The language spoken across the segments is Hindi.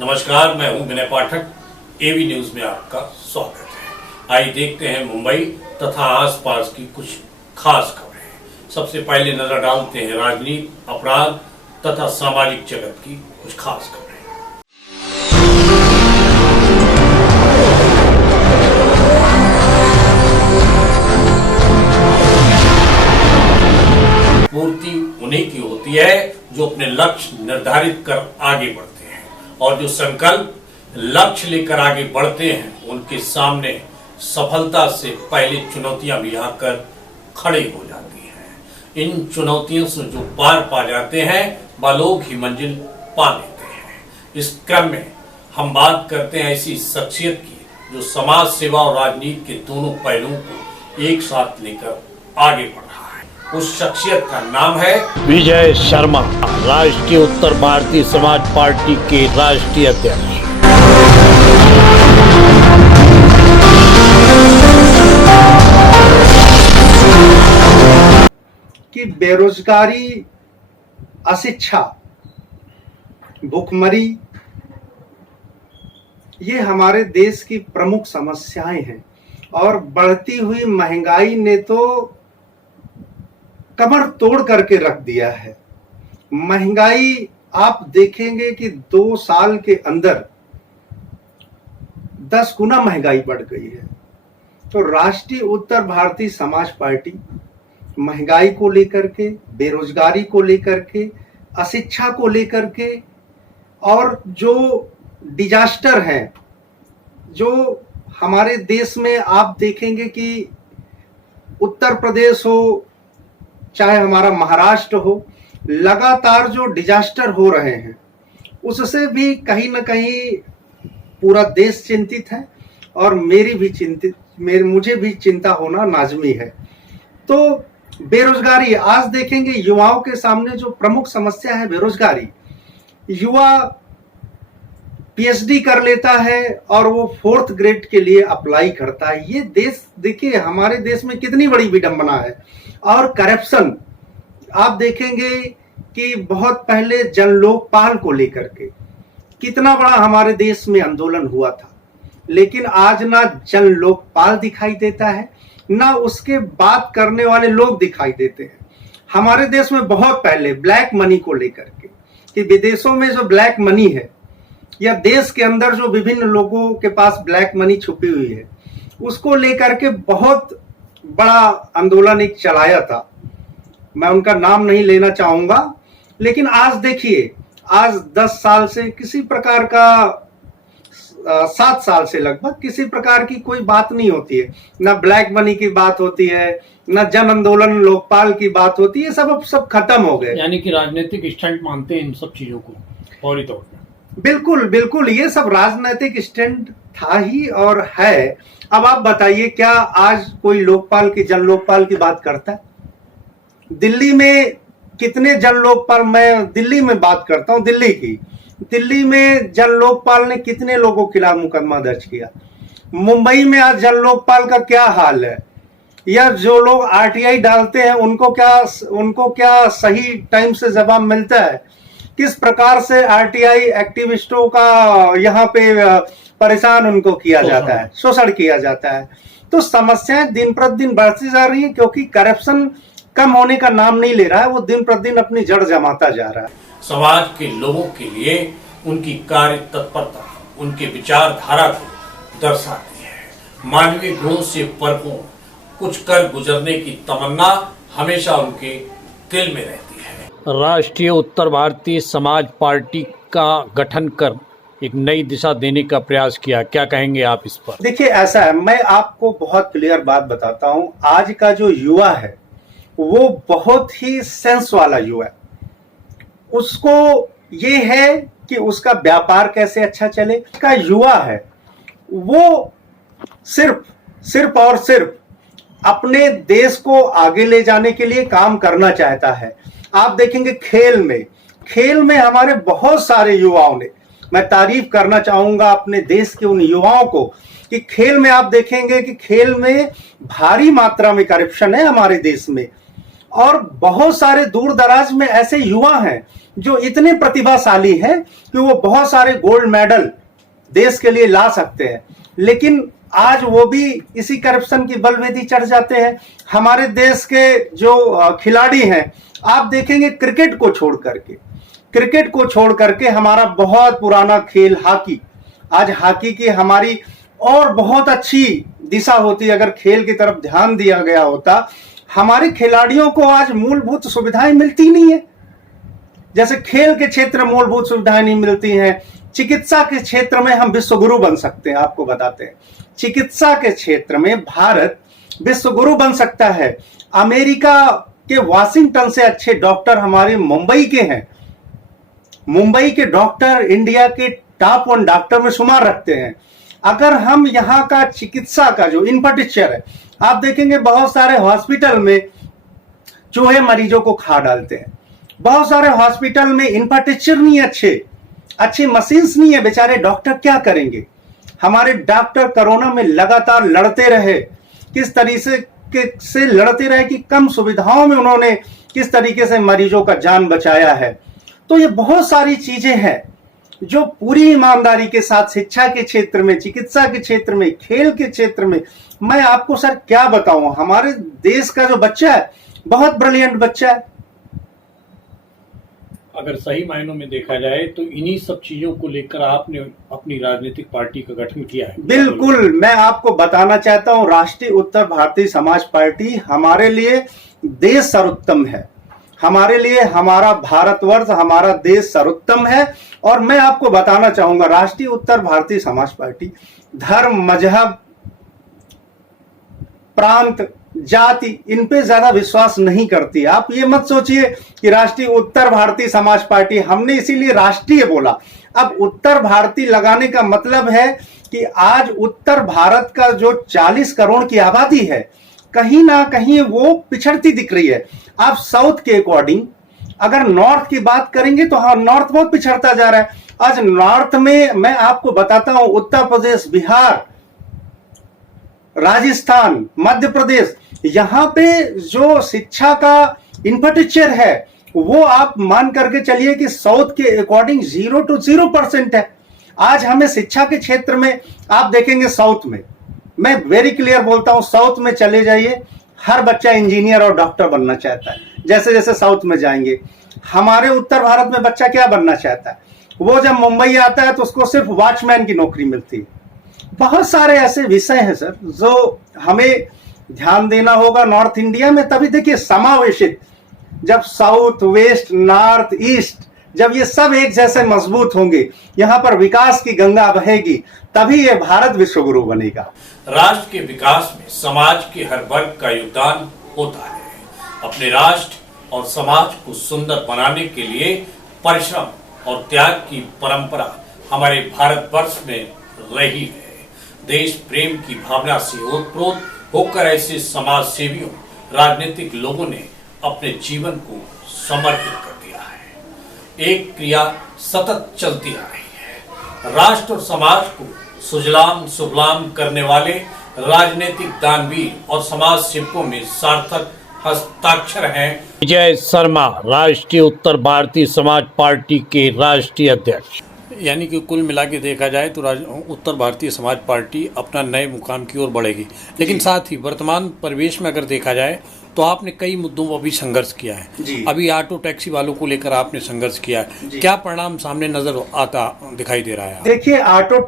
नमस्कार, मैं हूं विनय पाठक। एवी न्यूज में आपका स्वागत है। आइए देखते हैं मुंबई तथा आसपास की कुछ खास खबरें। सबसे पहले नजर डालते हैं राजनीति, अपराध तथा सामाजिक जगत की कुछ खास खबरें। पूर्ति उन्हीं की होती है जो अपने लक्ष्य निर्धारित कर आगे बढ़ते हैं, और जो संकल्प लक्ष्य लेकर आगे बढ़ते हैं उनके सामने सफलता से पहले चुनौतियां भी आकर खड़े हो जाती हैं। इन चुनौतियों से जो पार पा जाते हैं वह लोग ही मंजिल पा लेते हैं। इस क्रम में हम बात करते हैं ऐसी शख्सियत की जो समाज सेवा और राजनीति के दोनों पहलुओं को एक साथ लेकर आगे बढ़ रहा है। उस शख्सियत का नाम है विजय शर्मा, राष्ट्रीय उत्तर भारतीय समाज पार्टी के राष्ट्रीय अध्यक्ष। कि बेरोजगारी, अशिक्षा, भुखमरी ये हमारे देश की प्रमुख समस्याएं हैं, और बढ़ती हुई महंगाई ने तो कमर तोड़ करके रख दिया है। महंगाई आप देखेंगे कि 2 साल के अंदर 10 गुना महंगाई बढ़ गई है। तो राष्ट्रीय उत्तर भारतीय समाज पार्टी महंगाई को लेकर के, बेरोजगारी को लेकर के, अशिक्षा को लेकर के, और जो डिजास्टर है जो हमारे देश में आप देखेंगे कि उत्तर प्रदेश हो चाहे हमारा महाराष्ट्र हो, लगातार जो डिजास्टर हो रहे हैं उससे भी कहीं ना कहीं पूरा देश चिंतित है, और मुझे भी चिंता होना लाजमी है। तो बेरोजगारी आज देखेंगे, युवाओं के सामने जो प्रमुख समस्या है बेरोजगारी। युवा पीएचडी कर लेता है और वो 4th ग्रेड के लिए अप्लाई करता है। ये देश देखिए, हमारे देश में कितनी बड़ी विडंबना है। और करप्शन आप देखेंगे कि बहुत पहले जन लोकपाल को लेकर के कितना बड़ा हमारे देश में आंदोलन हुआ था, लेकिन आज ना जन लोकपाल दिखाई देता है, ना उसके बात करने वाले लोग दिखाई देते हैं। हमारे देश में बहुत पहले ब्लैक मनी को लेकर के, कि विदेशों में जो ब्लैक मनी है या देश के अंदर जो विभिन्न लोगों के पास ब्लैक मनी छुपी हुई है, उसको लेकर के बहुत बड़ा आंदोलन एक चलाया था। मैं उनका नाम नहीं लेना चाहूंगा, लेकिन आज देखिए, आज 10 साल से किसी प्रकार का 7 साल से लगभग किसी प्रकार की कोई बात नहीं होती है। ना ब्लैक मनी की बात होती है, ना जन आंदोलन लोकपाल की बात होती है। सब खत्म हो गए। यानी कि राजनीतिक स्टंट मानते हैं इन सब चीजों को फौरी तौर पर। बिल्कुल बिल्कुल, ये सब राजनीतिक स्टंट था ही और है। अब आप बताइए, क्या आज कोई लोकपाल की, जन लोकपाल की बात करता है? दिल्ली में कितने जन लोकपाल, मैं दिल्ली में बात करता हूं, दिल्ली की, दिल्ली में जन लोकपाल ने कितने लोगों के खिलाफ मुकदमा दर्ज किया? मुंबई में आज जन लोकपाल का क्या हाल है? या जो लोग आरटीआई डालते हैं उनको क्या सही टाइम से जवाब मिलता है? किस प्रकार से आरटीआई एक्टिविस्टों का यहाँ पे परेशान उनको किया जाता है, शोषण किया जाता है। तो समस्याएं दिन प्रतिदिन बढ़ती जा रही है, क्योंकि करप्शन कम होने का नाम नहीं ले रहा है, वो दिन प्रतिदिन अपनी जड़ जमाता जा रहा है। समाज के लोगों के लिए उनकी कार्य तत्परता उनके विचारधारा को दर्शाती है। मानवीय गुणों से भरपूर कुछ कर गुजरने की तमन्ना हमेशा उनके दिल में रहती है। राष्ट्रीय उत्तर भारतीय समाज पार्टी का गठन कर एक नई दिशा देने का प्रयास किया, क्या कहेंगे आप इस पर? देखिए, ऐसा है, मैं आपको बहुत क्लियर बात बताता हूं। आज का जो युवा है वो बहुत ही सेंस वाला युवा है। उसको ये है कि उसका व्यापार कैसे अच्छा चले। उसका युवा है वो सिर्फ और सिर्फ अपने देश को आगे ले जाने के लिए काम करना चाहता है। आप देखेंगे खेल में हमारे बहुत सारे युवाओं ने, मैं तारीफ करना चाहूंगा अपने देश के उन युवाओं को, कि खेल में आप देखेंगे कि खेल में भारी मात्रा में करप्शन है हमारे देश में। और बहुत सारे दूर दराज में ऐसे युवा हैं जो इतने प्रतिभाशाली हैं कि वो बहुत सारे गोल्ड मेडल देश के लिए ला सकते हैं, लेकिन आज वो भी इसी करप्शन की बलवेदी चढ़ जाते हैं। हमारे देश के जो खिलाड़ी हैं, आप देखेंगे क्रिकेट को छोड़ करके हमारा बहुत पुराना खेल हॉकी, आज हॉकी की हमारी और बहुत अच्छी दिशा होती, अगर खेल की तरफ ध्यान दिया गया होता। हमारे खिलाड़ियों को आज मूलभूत सुविधाएं मिलती नहीं है, जैसे खेल के क्षेत्र में मूलभूत सुविधाएं नहीं मिलती हैं। चिकित्सा के क्षेत्र में हम विश्वगुरु बन सकते हैं, आपको बताते हैं, चिकित्सा के क्षेत्र में भारत विश्वगुरु बन सकता है। अमेरिका के वाशिंगटन से अच्छे डॉक्टर हमारे मुंबई के हैं। मुंबई के डॉक्टर इंडिया के टॉप 1 डॉक्टर में शुमार रखते हैं। अगर हम यहाँ का चिकित्सा का जो इंफ्रास्ट्रक्चर है, आप देखेंगे बहुत सारे हॉस्पिटल में चूहे मरीजों को खा डालते हैं, बहुत सारे हॉस्पिटल में इंफ्रास्ट्रक्चर नहीं अच्छे मशीन्स नहीं है, बेचारे डॉक्टर क्या करेंगे। हमारे डॉक्टर कोरोना में लगातार लड़ते रहे, किस तरीके से लड़ते रहे कि कम सुविधाओं में उन्होंने किस तरीके से मरीजों का जान बचाया है। तो ये बहुत सारी चीजें हैं जो पूरी ईमानदारी के साथ शिक्षा के क्षेत्र में, चिकित्सा के क्षेत्र में, खेल के क्षेत्र में, मैं आपको सर क्या बताऊं, हमारे देश का जो बच्चा है बहुत ब्रिलियंट बच्चा है। अगर सही मायनों में देखा जाए तो इन्हीं सब चीजों को लेकर आपने अपनी राजनीतिक पार्टी का गठन किया है। बिल्कुल, मैं आपको बताना चाहता हूं, राष्ट्रीय उत्तर भारतीय समाज पार्टी हमारे लिए देश सर्वोत्तम है, हमारे लिए हमारा भारतवर्ष, हमारा देश सर्वोत्तम है। और मैं आपको बताना चाहूंगा, राष्ट्रीय उत्तर भारतीय समाज पार्टी धर्म, मजहब, प्रांत, जाति, इन पे ज्यादा विश्वास नहीं करती। आप ये मत सोचिए कि राष्ट्रीय उत्तर भारतीय समाज पार्टी, हमने इसीलिए राष्ट्रीय बोला। अब उत्तर भारतीय लगाने का मतलब है कि आज उत्तर भारत का जो 40 करोड़ की आबादी है, कहीं ना कहीं वो पिछड़ती दिख रही है। आप साउथ के अकॉर्डिंग अगर नॉर्थ की बात करेंगे तो हाँ, नॉर्थ बहुत पिछड़ता जा रहा है। आज नॉर्थ में मैं आपको बताता हूं, उत्तर प्रदेश, बिहार, राजस्थान, मध्य प्रदेश, यहां पे जो शिक्षा का इंफ्रास्ट्रक्चर है वो आप मान करके चलिए कि साउथ के अकॉर्डिंग 0 to 0% है। आज हमें शिक्षा के क्षेत्र में आप देखेंगे, साउथ में, मैं वेरी क्लियर बोलता हूं, साउथ में चले जाइए, हर बच्चा इंजीनियर और डॉक्टर बनना चाहता है। जैसे जैसे साउथ में जाएंगे, हमारे उत्तर भारत में बच्चा क्या बनना चाहता है, वो जब मुंबई आता है तो उसको सिर्फ वॉचमैन की नौकरी मिलती है। बहुत सारे ऐसे विषय हैं सर जो हमें ध्यान देना होगा नॉर्थ इंडिया में। तभी देखिए समावेशित, जब साउथ, वेस्ट, नॉर्थ, ईस्ट, जब ये सब एक जैसे मजबूत होंगे, यहाँ पर विकास की गंगा बहेगी, तभी ये भारत विश्वगुरु बनेगा। राष्ट्र के विकास में समाज के हर वर्ग का योगदान होता है। अपने राष्ट्र और समाज को सुंदर बनाने के लिए परिश्रम और त्याग की परंपरा हमारे भारतवर्ष में रही है। देश प्रेम की भावना से ओतप्रोत होकर ऐसे समाज सेवियों, राजनीतिक लोगों ने अपने जीवन को समर्पित कर दिया है। एक क्रिया सतत चलती आ रही है। राष्ट्र और समाज को सुजलाम सुफलाम करने वाले राजनीतिक दानवीर और समाज सेवकों में सार्थक हस्ताक्षर हैं विजय शर्मा, राष्ट्रीय उत्तर भारतीय समाज पार्टी के राष्ट्रीय अध्यक्ष। यानी कि कुल मिला के देखा जाए तो उत्तर भारतीय समाज पार्टी अपना नए मुकाम की ओर बढ़ेगी। लेकिन साथ ही वर्तमान परिवेश में अगर देखा जाए तो आपने कई मुद्दों पर भी संघर्ष किया है। अभी ऑटो टैक्सी वालों को लेकर आपने संघर्ष किया है, क्या परिणाम सामने नजर आता दिखाई दे रहा है? देखिए, ऑटो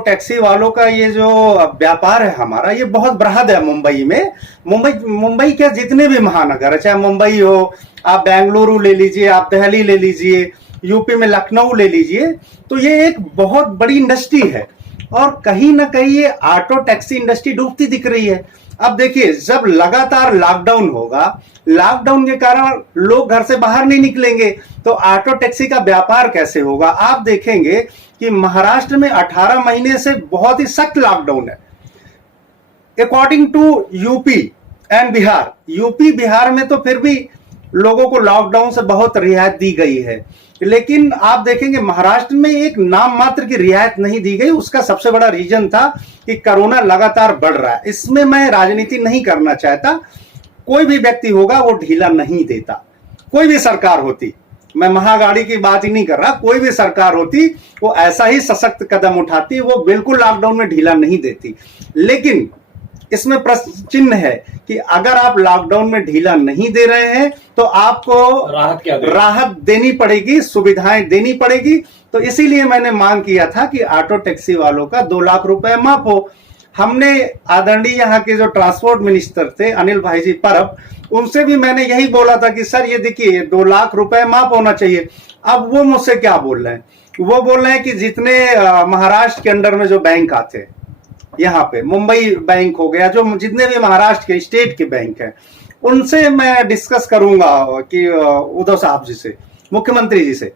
टैक्सी वालों का ये जो व्यापार है हमारा, ये बहुत बृहद है मुंबई में। मुंबई के जितने भी महानगर है, चाहे मुंबई हो, आप बेंगलुरु ले लीजिए, आप दिल्ली ले लीजिए, यूपी में लखनऊ ले लीजिए, तो ये एक बहुत बड़ी इंडस्ट्री है। और कहीं ना कहीं ये ऑटो टैक्सी इंडस्ट्री डूबती दिख रही है। अब देखिए, जब लगातार लॉकडाउन होगा, लॉकडाउन के कारण लोग घर से बाहर नहीं निकलेंगे, तो ऑटो टैक्सी का व्यापार कैसे होगा? आप देखेंगे कि महाराष्ट्र में 18 महीने से बहुत ही सख्त लॉकडाउन है, according to UP and Bihar. UP Bihar में तो फिर भी लोगों को लॉकडाउन से बहुत रियायत दी गई है, लेकिन आप देखेंगे महाराष्ट्र में एक नाम मात्र की रियायत नहीं दी गई। उसका सबसे बड़ा रीजन था कि कोरोना लगातार बढ़ रहा है। इसमें मैं राजनीति नहीं करना चाहता, कोई भी व्यक्ति होगा वो ढीला नहीं देता। कोई भी सरकार होती, मैं महागाड़ी की बात ही नहीं कर रहा, कोई भी सरकार होती वो ऐसा ही सशक्त कदम उठाती, वो बिल्कुल लॉकडाउन में ढीला नहीं देती। लेकिन इसमें प्रश्न चिन्ह है कि अगर आप लॉकडाउन में ढीला नहीं दे रहे हैं तो आपको राहत देनी पड़ेगी, सुविधाएं देनी पड़ेगी। तो इसीलिए मैंने मांग किया था कि ऑटो टैक्सी वालों का 2 लाख रुपए माफ हो। हमने आदरणीय यहाँ के जो ट्रांसपोर्ट मिनिस्टर थे अनिल भाई जी परब, उनसे भी मैंने यही बोला था कि सर ये देखिए 2 लाख रुपए माफ होना चाहिए। अब वो मुझसे क्या बोल रहे हैं, वो बोल रहे हैं कि जितने महाराष्ट्र के अंडर में जो बैंक आते, यहाँ पे मुंबई बैंक हो गया, जो जितने भी महाराष्ट्र के स्टेट के बैंक हैं, उनसे मैं डिस्कस करूंगा कि उद्धव साहब जी से, मुख्यमंत्री जी से।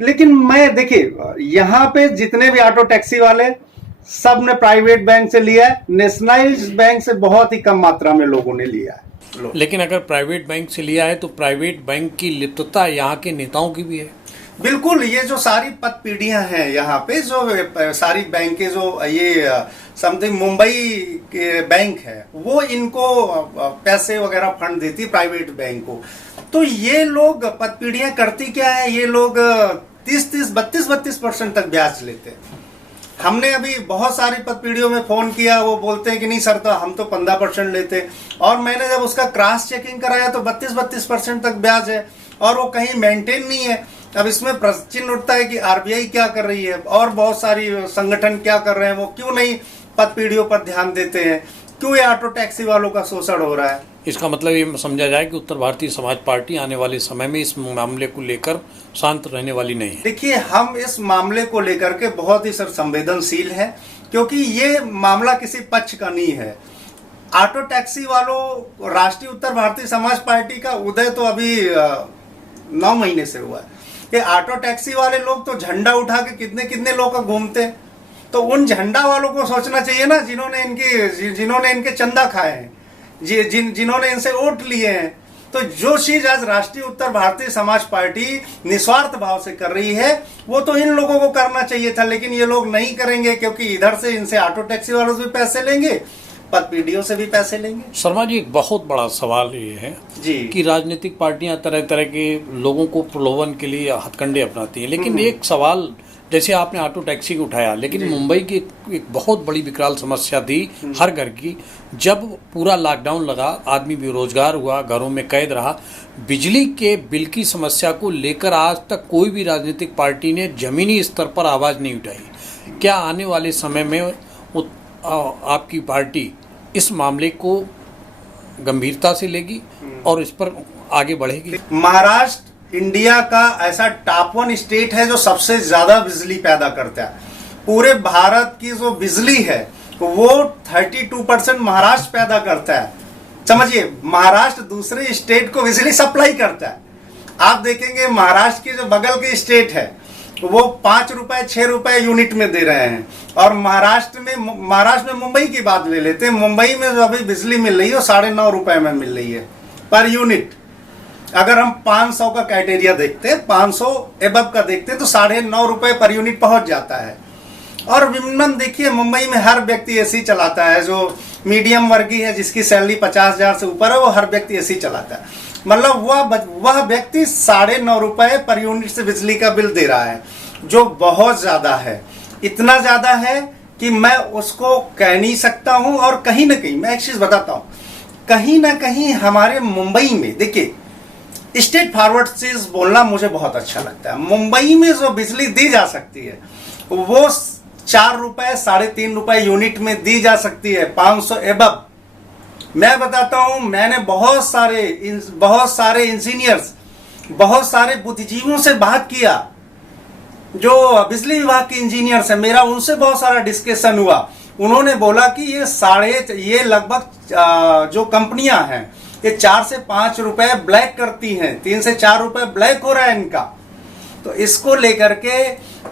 लेकिन मैं देखिए यहाँ पे जितने भी ऑटो टैक्सी वाले सब ने प्राइवेट बैंक से लिया है, नेशनलाइज्ड बैंक से बहुत ही कम मात्रा में लोगों ने लिया है। लेकिन अगर प्राइवेट बैंक से लिया है तो प्राइवेट बैंक की लिप्तता यहाँ के नेताओं की भी है। बिल्कुल, ये जो सारी पद पीढ़ियां हैं यहाँ पे, जो सारी बैंक जो ये समथिंग मुंबई के बैंक है, वो इनको पैसे वगैरह फंड देती प्राइवेट बैंक को। तो ये लोग पद पीढ़ियां करती क्या है, ये लोग 30-30, 32% तक ब्याज लेते हैं। हमने अभी बहुत सारी पद पीढ़ियों में फोन किया, वो बोलते हैं कि नहीं सर, तो हम तो 15% लेते, और मैंने जब उसका क्रॉस चेकिंग कराया तो 32% तक ब्याज है और वो कहीं मेंटेन नहीं है। अब इसमें प्रश्न चिन्ह उठता है कि आरबीआई क्या कर रही है और बहुत सारी संगठन क्या कर रहे हैं, वो क्यों नहीं पद पीढ़ियों पर ध्यान देते हैं, क्यों ये ऑटो टैक्सी वालों का शोषण हो रहा है। इसका मतलब ये समझा जाए कि उत्तर भारतीय समाज पार्टी आने वाले समय में इस मामले को लेकर शांत रहने वाली नहीं है। देखिए, हम इस मामले को लेकर के बहुत ही संवेदनशील है, क्योंकि ये मामला किसी पक्ष का नहीं है। ऑटो टैक्सी वालों, राष्ट्रीय उत्तर भारतीय समाज पार्टी का उदय तो अभी 9 महीने से हुआ है। ये ऑटो टैक्सी वाले लोग तो झंडा उठा के कितने कितने लोग घूमते, तो उन झंडा वालों को सोचना चाहिए ना, जिन्होंने इनके चंदा खाए हैं, जिन्होंने इनसे वोट लिए हैं। तो जो चीज आज राष्ट्रीय उत्तर भारतीय समाज पार्टी निस्वार्थ भाव से कर रही है, वो तो इन लोगों को करना चाहिए था, लेकिन ये लोग नहीं करेंगे, क्योंकि इधर से इनसे ऑटो टैक्सी वालों से भी पैसे लेंगे, पद पीढ़ियों से भी पैसे लेंगे। शर्मा जी, एक बहुत बड़ा सवाल ये है जी कि राजनीतिक पार्टियां तरह तरह के लोगों को प्रलोभन के लिए हथकंडे अपनाती हैं, लेकिन एक सवाल, जैसे आपने ऑटो टैक्सी को उठाया, लेकिन मुंबई की एक बहुत बड़ी विकराल समस्या थी हर घर की। जब पूरा लॉकडाउन लगा, आदमी बेरोजगार हुआ, घरों में कैद रहा, बिजली के बिल की समस्या को लेकर आज तक कोई भी राजनीतिक पार्टी ने जमीनी स्तर पर आवाज़ नहीं उठाई। क्या आने वाले समय में आपकी पार्टी इस मामले को गंभीरता से लेगी और इस पर आगे बढ़ेगी? महाराष्ट्र इंडिया का ऐसा टॉप 1 स्टेट है जो सबसे ज्यादा बिजली पैदा करता है। पूरे भारत की जो बिजली है वो 32% महाराष्ट्र पैदा करता है। समझिए, महाराष्ट्र दूसरे स्टेट को बिजली सप्लाई करता है। आप देखेंगे महाराष्ट्र की जो बगल की स्टेट है वो 5 रुपए 6 रुपए यूनिट में दे रहे हैं, और महाराष्ट्र में मुंबई की बात ले लेते हैं, मुंबई में जो अभी बिजली मिल रही है वो 9.5 रुपए में मिल रही है पर यूनिट। अगर हम 500 का क्राइटेरिया देखते हैं, 500 एबव का देखते हैं, तो 9.5 रुपए पर यूनिट पहुंच जाता है। और विमन देखिए, मुंबई में हर व्यक्ति एसी चलाता है, जो मीडियम वर्गीय है, जिसकी सैलरी 50,000 से ऊपर है, वो हर व्यक्ति एसी चलाता है। मतलब वह व्यक्ति 9.5 रुपए पर यूनिट से बिजली का बिल दे रहा है, जो बहुत ज्यादा है। इतना ज्यादा है कि मैं उसको कह नहीं सकता हूं। और कहीं ना कहीं मैं एक चीज बताता हूं, कहीं ना कहीं हमारे मुंबई में, देखिए, स्टेट फॉरवर्ड चीज बोलना मुझे बहुत अच्छा लगता है। मुंबई में जो बिजली दी जा सकती है वो 4 रुपए 3.5 रुपए यूनिट में दी जा सकती है, 500 एबव। मैं बताता हूं, मैंने बहुत सारे इंजीनियर्स, बहुत सारे बुद्धिजीवियों से बात किया, जो बिजली विभाग के इंजीनियर्स हैं, मेरा उनसे बहुत सारा डिस्कशन हुआ। उन्होंने बोला कि ये लगभग जो कंपनियां हैं ये 4 से 5 रुपए ब्लैक करती हैं, 3 से 4 रुपए ब्लैक हो रहा है इनका। तो इसको लेकर के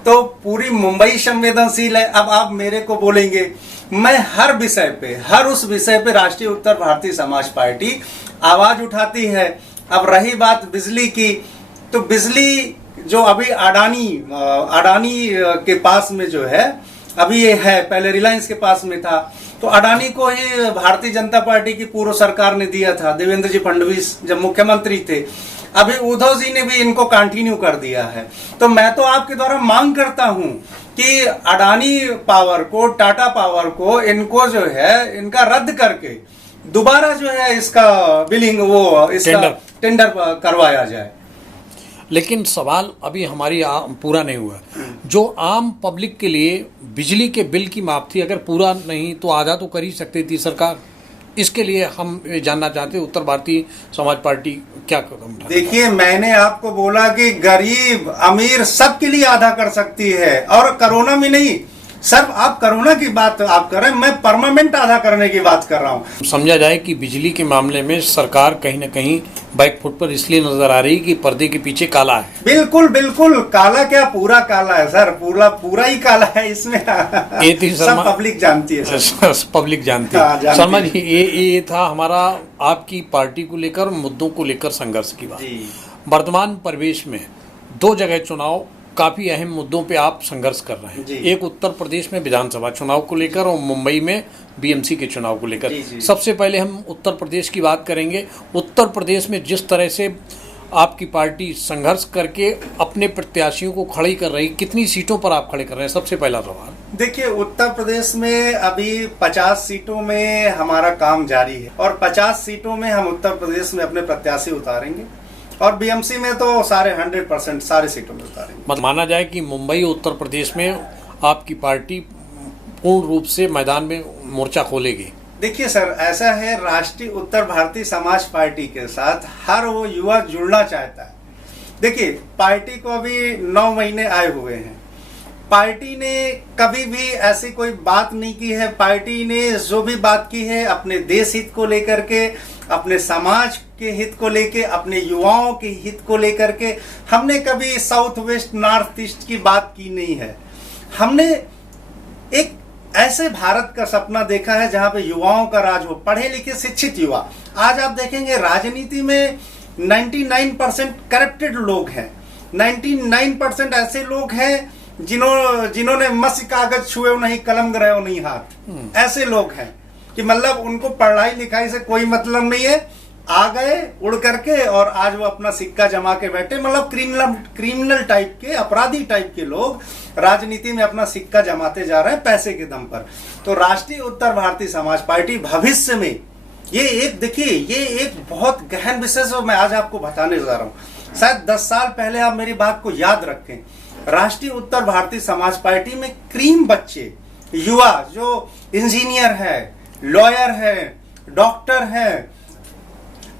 तो पूरी मुंबई संवेदनशील है। अब आप मेरे को बोलेंगे, मैं हर उस विषय पे राष्ट्रीय उत्तर भारतीय समाज पार्टी आवाज उठाती है। अब रही बात बिजली की, तो बिजली जो अभी अडानी के पास में जो है, अभी ये है, पहले रिलायंस के पास में था, तो अडानी को ही भारतीय जनता पार्टी की पूर्व सरकार ने दिया था, देवेंद्र जी फडणवीस जब मुख्यमंत्री थे। अभी उद्धव जी ने भी इनको कंटिन्यू कर दिया है। तो मैं तो आपके द्वारा मांग करता हूं कि अडानी पावर को, टाटा पावर को, इनको जो है इनका रद्द करके दोबारा जो है इसका बिलिंग, वो इसका टेंडर करवाया जाए। लेकिन सवाल अभी हमारी पूरा नहीं हुआ। जो आम पब्लिक के लिए बिजली के बिल की माफ थी, अगर पूरा नहीं तो आधा तो कर ही सकती थी सरकार। इसके लिए हम जानना चाहते हैं उत्तर भारतीय समाज पार्टी क्या कदम उठाए। देखिए, मैंने आपको बोला कि गरीब अमीर सबके लिए आधा कर सकती है, और कोरोना में नहीं सर, आप कोरोना की बात आप कर रहे हैं, मैं परमानेंट आधा करने की बात कर रहा हूँ। समझा जाए कि बिजली के मामले में सरकार कहीं न कहीं बैक फुट पर इसलिए नजर आ रही कि पर्दे के पीछे काला है। बिल्कुल बिल्कुल, काला क्या, पूरा काला है सर, पूरा ही काला है इसमें। सब पब्लिक जानती है सर। पब्लिक जानती है। शर्मा जी, ये था हमारा आपकी पार्टी को लेकर, मुद्दों को लेकर संघर्ष की बात। वर्तमान परिवेश में दो जगह चुनाव, काफी अहम मुद्दों पे आप संघर्ष कर रहे हैं। एक उत्तर प्रदेश में विधानसभा चुनाव को लेकर और मुंबई में बीएमसी के चुनाव को लेकर। सबसे पहले हम उत्तर प्रदेश की बात करेंगे। उत्तर प्रदेश में जिस तरह से आपकी पार्टी संघर्ष करके अपने प्रत्याशियों को खड़ी कर रही, कितनी सीटों पर आप खड़े कर रहे हैं? सबसे पहला सवाल। देखिए, उत्तर प्रदेश में अभी 50 सीटों में हमारा काम जारी है, और 50 सीटों में हम उत्तर प्रदेश में अपने प्रत्याशी उतारेंगे, और बीएमसी में तो सारे 100% सारे सीटों में उतारेंगे। माना जाए कि मुंबई उत्तर प्रदेश में आपकी पार्टी पूर्ण रूप से मैदान में मोर्चा खोलेगी। देखिए सर, ऐसा है, राष्ट्रीय उत्तर भारतीय समाज पार्टी के साथ हर वो युवा जुड़ना चाहता है। देखिए, पार्टी को अभी 9 महीने आए हुए हैं। पार्टी ने कभी भी ऐसी कोई बात नहीं की है। पार्टी ने जो भी बात की है अपने देश हित को लेकर के, अपने समाज के हित को लेके, अपने युवाओं के हित को लेकर के, हमने कभी साउथ वेस्ट नॉर्थ ईस्ट की बात की नहीं है। हमने एक ऐसे भारत का सपना देखा है जहां पे युवाओं का राज हो, पढ़े लिखे शिक्षित युवा। आज आप देखेंगे राजनीति में 99% करप्टेड लोग हैं, 99% ऐसे लोग हैं जिन्होंने मसी कागज छुए नहीं, कलम गिराए नहीं हाथ। ऐसे लोग हैं कि मतलब उनको पढ़ाई लिखाई से कोई मतलब नहीं है, आ गए उड़ करके और आज वो अपना सिक्का जमा के बैठे। मतलब क्रिमिनल टाइप के, अपराधी टाइप के लोग राजनीति में अपना सिक्का जमाते जा रहे हैं पैसे के दम पर। तो राष्ट्रीय उत्तर भारतीय समाज पार्टी भविष्य में ये एक बहुत गहन विषय जो मैं आज आपको बताने जा रहा हूँ। शायद 10 साल पहले आप मेरी बात को याद रखें, राष्ट्रीय उत्तर भारतीय समाज पार्टी में क्रीम बच्चे, युवा जो इंजीनियर है, लॉयर है, डॉक्टर है,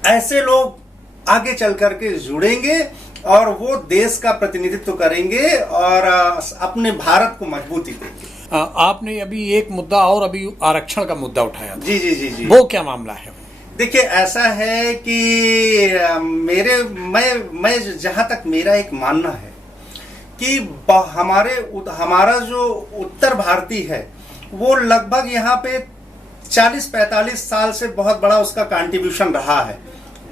ऐसे लोग आगे चल करके जुड़ेंगे और वो देश का प्रतिनिधित्व करेंगे और अपने भारत को मजबूती देंगे। आपने अभी एक मुद्दा और अभी आरक्षण का मुद्दा उठाया। जी। वो क्या मामला है? देखिए, ऐसा है कि मैं जहां तक मेरा एक मानना है कि हमारा जो उत्तर भारतीय है वो लगभग यहाँ पे 40-45 साल से बहुत बड़ा उसका कंट्रीब्यूशन रहा है।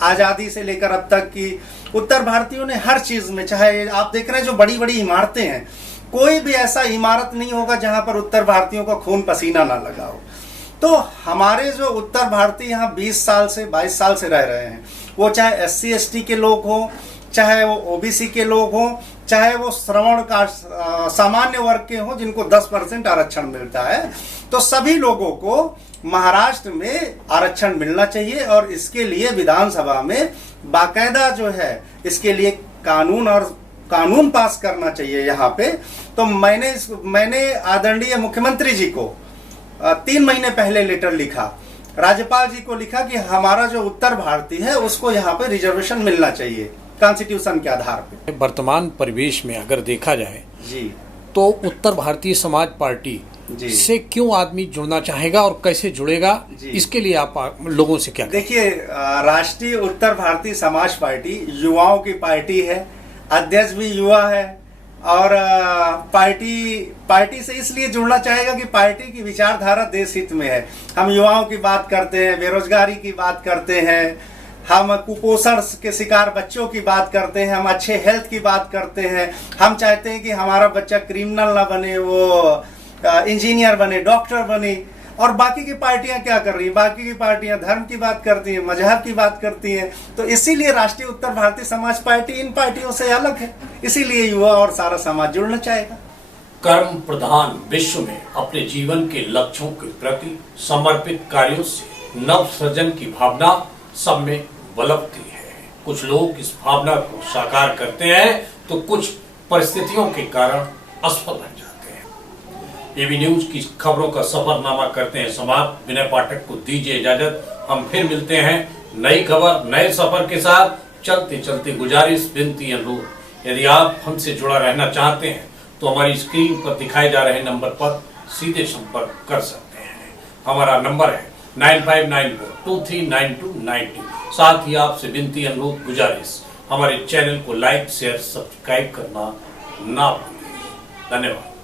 आजादी से लेकर अब तक की उत्तर भारतीयों ने हर चीज में, चाहे आप देख रहे हैं जो बड़ी बड़ी इमारतें हैं, कोई भी ऐसा इमारत नहीं होगा जहां पर उत्तर भारतीयों का खून पसीना ना लगा हो। तो हमारे जो उत्तर भारतीय यहाँ 20 साल से 22 साल से रह रहे हैं, वो चाहे SC ST के लोग हों, चाहे वो OBC के लोग हों, चाहे वो श्रवण का सामान्य वर्ग के हों जिनको 10% आरक्षण मिलता है, तो सभी लोगों को महाराष्ट्र में आरक्षण मिलना चाहिए। और इसके लिए विधानसभा में बाकायदा जो है इसके लिए कानून पास करना चाहिए यहाँ पे। तो मैंने आदरणीय मुख्यमंत्री जी को 3 महीने पहले लेटर लिखा, राज्यपाल जी को लिखा कि हमारा जो उत्तर भारतीय है उसको यहाँ पे रिजर्वेशन मिलना चाहिए कॉन्स्टिट्यूशन के आधार पे। वर्तमान परिवेश में अगर देखा जाए जी, तो उत्तर भारतीय समाज पार्टी से क्यों आदमी जुड़ना चाहेगा और कैसे जुड़ेगा, इसके लिए आप लोगों से क्या? देखिए, राष्ट्रीय उत्तर भारतीय समाज पार्टी युवाओं की पार्टी है, अध्यक्ष भी युवा है, और पार्टी से इसलिए जुड़ना चाहेगा कि पार्टी की विचारधारा देश हित में है। हम युवाओं की बात करते हैं, बेरोजगारी की बात करते हैं, हम कुपोषण के शिकार बच्चों की बात करते हैं, हम अच्छे हेल्थ की बात करते हैं। हम चाहते हैं कि हमारा बच्चा क्रिमिनल ना बने, वो इंजीनियर बने, डॉक्टर बने। और बाकी की पार्टियां क्या कर रही हैं? बाकी की पार्टियां धर्म की बात करती हैं, मजहब की बात करती हैं। तो इसीलिए राष्ट्रीय उत्तर भारतीय समाज पार्टी इन पार्टियों से अलग है, इसीलिए युवा और सारा समाज जुड़ना चाहेगा। कर्म प्रधान विश्व में अपने जीवन के लक्ष्यों के प्रति समर्पित कार्यों से नव सृजन की भावना सब में बलवती है। कुछ लोग इस भावना को साकार करते हैं तो कुछ परिस्थितियों के कारण असफल रह जाते हैं। एबी न्यूज की खबरों का सफरनामा करते हैं समाप्त। विनय पाठक को दीजिए इजाजत। हम फिर मिलते हैं नई खबर नए सफर के साथ। चलते चलते गुजारिश, विनती, अनुरोध, यदि आप हमसे जुड़ा रहना चाहते हैं तो हमारी स्क्रीन पर दिखाए जा रहे नंबर पर सीधे संपर्क कर सकते हैं। हमारा नंबर है 9594239292। साथ ही आपसे विनती, अनुरोध, गुजारिश, हमारे चैनल को लाइक, शेयर, सब्सक्राइब करना ना भूलें। धन्यवाद।